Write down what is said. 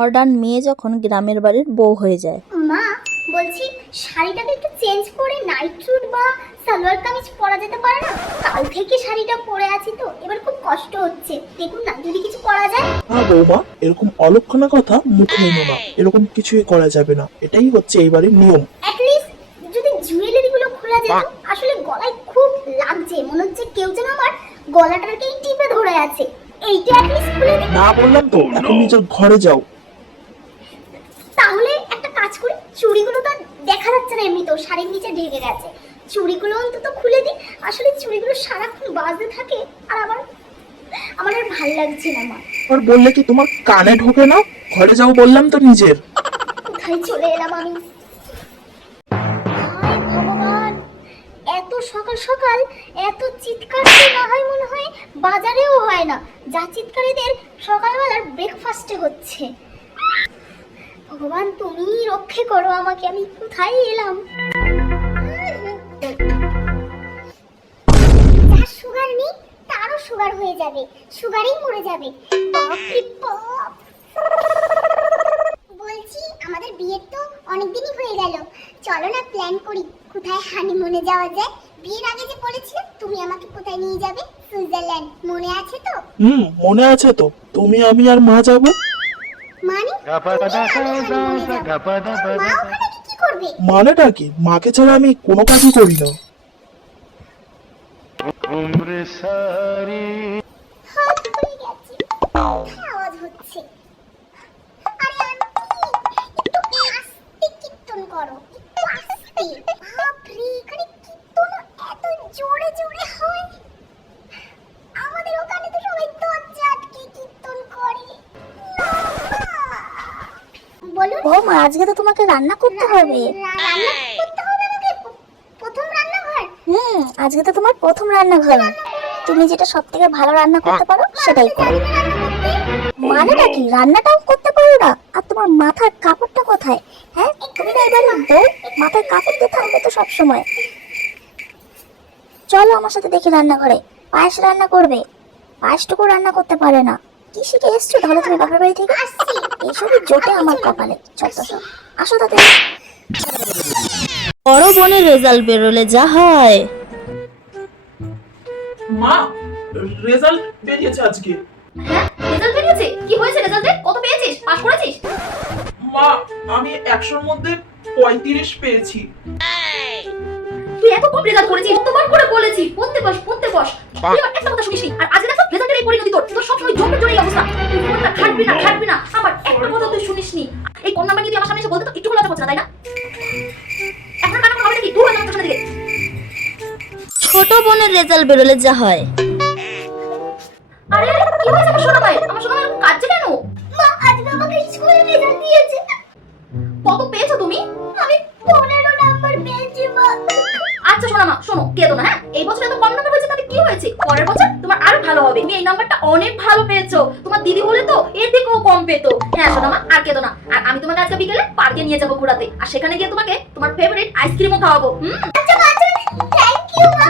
Modern মেয়ে যখন গ্রামের বাড়ির বউ হয়ে যায়। মা বলছি শাড়িটাকে একটু চেঞ্জ করে নাইট স্যুট বা সালোয়ার কামিজ পরা যেতে পারে না? কাল থেকে শাড়িটা পরে আছি তো এবার খুব কষ্ট হচ্ছে, দেখুন না যদি কিছু করা যায়। না বৌমা, এরকম অলক্ষণা কথা মুখে এনো না। এরকম কিছুই করা যাবে না, এটাই হচ্ছে এই বাড়ির নিয়ম। অ্যাটলিস্ট যদি জুয়েলারি গুলো খোলা যেত। আসলে গলায় খুব লাগছে, মনে হচ্ছে কেউ যেন আমার গলাটাকে টিপে ধরে আছে। এইটা অ্যাটলিস্ট খুলে দিন। না বললাম তো, এখন নিজের ঘরে যাও। তাহলে একটা কাজ করি, চুড়িগুলো তো দেখা যাচ্ছে না, এমনি তো শাড়ির নিচে ঢেকে গেছে, চুড়িগুলো অন্তত খুলে দিই। আসলে চুড়িগুলো সারাক্ষণ বাজতে থাকে আর আমার আর ভাল লাগছে না মা। আর বললে কি তোমার কানে ঢোকে না? ঘরে যাও বললাম তো নিজের। কোথায় চলে এলাম আমি? হায় ভগবান, এত সকাল সকাল এত চিৎকার তো না হয় মনে হয় বাজারেও হয় না, যা চিৎকার এদের সকালবেলার ব্রেকফাস্টে হচ্ছে। ভগবান তুমি রক্ষে করো আমাকে, আমি কোথায় এলাম? যার সুগার নেই তারও সুগার হয়ে যাবে, সুগারেই মরে যাবে। বাপরে বাপ। বলছি আমাদের বিয়ের তো অনেকদিনই হয়ে গেল, চলো না প্ল্যান করি কোথায় হানিমুনে যাওয়া যায়। বিয়ের আগে যে বলেছিলে তুমি আমাকে কোথায় নিয়ে যাবে, সুইজারল্যান্ড, মনে আছে তো? মনে আছে তো। তুমি, আমি আর মা যাবো। মানে মা ওখানে কি করবে? মানেটা কি? মাকে ছাড়া আমি কোনো কাজই করি না। হাত হয়ে গেছে, আওয়াজ হচ্ছে। আরে আন্টি একটু আস্তে কীর্তন করো, একটু আস্তে। বাপরে, এখানে কীর্তন এত জোরে জোরে হয়? আমাদের ওখানে তো সবাই দরজা আটকে কীর্তন করে। বলুন। বৌমা, আজকে তো তোমাকে রান্না করতে হবে। রান্না করতে হবে আমাকে? প্রথম রান্নাঘর? আজকে তো তোমার প্রথম রান্নাঘর। তুমি যেটা সব থেকে ভালো রান্না করতে পারো সেটাই করো। মানেটা কি? রান্নাটাও করতে পারো না? আর তোমার মাথার কাপড়টা কোথায়? হ্যাঁ, তুমি না এবারে বউ, মাথায় কাপড় দিয়ে থাকবে তো সব সময়। চলো আমার সাথে দেখি রান্নাঘরে, পায়েস রান্না করবে। পায়েসটুকু রান্না করতে পারে না, কি শিখে এসছো তাহলে তুমি বাপের বাড়ি থেকে? এইসবই জোটে আমার কপালে, যত সব। আসো তাতে। বড় বোনের রেজাল্ট বেরোলে যা হয়। মা, রেজাল্ট বেরিয়েছে আজকে। হ্যাঁ, রেজাল্ট বেরিয়েছে? কি হয়েছে রেজাল্টে? কত পেয়েছিস? পাস করেছিস? মা, আমি 100-র মধ্যে 35 পেয়েছি। তুই এত কম রেজাল্ট করেছিস, কতবার করে বলেছি পড়তে বস, পড়তে বস। তুই আমার একটা কথা শুনিসনি। আর আজ দেখো রেজাল্টের এই পরিণতি তোর। তোর সব সময় জোরের জোরে এই অবস্থা। তুই ফোনটা খাটবি না, খাটবি না। আমার একটা কথা তুই শুনিসনি। এই কোন নাম্বার নিয়ে তুই আমার সামনে এসে বলতে তো একটু লজ্জা করছে না, তাই না? এখন কানা হবে নাকি? দূর হয়ে যা সামনে থেকে। ছোট বোনের রেজাল্ট বেরোলে যা হয়। আরে কি হয়েছে আমার সোনা ভাই? আমার সোনা ভাই এরকম কাঁদছে কেন? মা আজকে আমাকে স্কুলে রেজাল্ট দিয়েছে। কত পেয়েছো তুমি? আমি 15 নাম্বার পেয়েছি মা। আচ্ছা সোনা মা, শোনো, কেঁদো না, হ্যাঁ? এই বছর এত কম নাম্বার হয়েছে তাতে কি হয়েছে? পরের বছর তোমার আরো ভালো হবে। তুমি এই নাম্বারটা অনেক ভালো পেয়েছো। তোমার দিদি হলে তো এর থেকেও কম পেতো। হ্যাঁ সোনা মা, আর কেঁদো না। আর আমি তোমাকে আজকে বিকেলে পার্কে নিয়ে যাবো ঘোরাতে, আর সেখানে গিয়ে তোমাকে তোমার ফেভারিট আইসক্রিমও খাওয়াবো। আচ্ছা মা, থ্যাংক ইউ মা।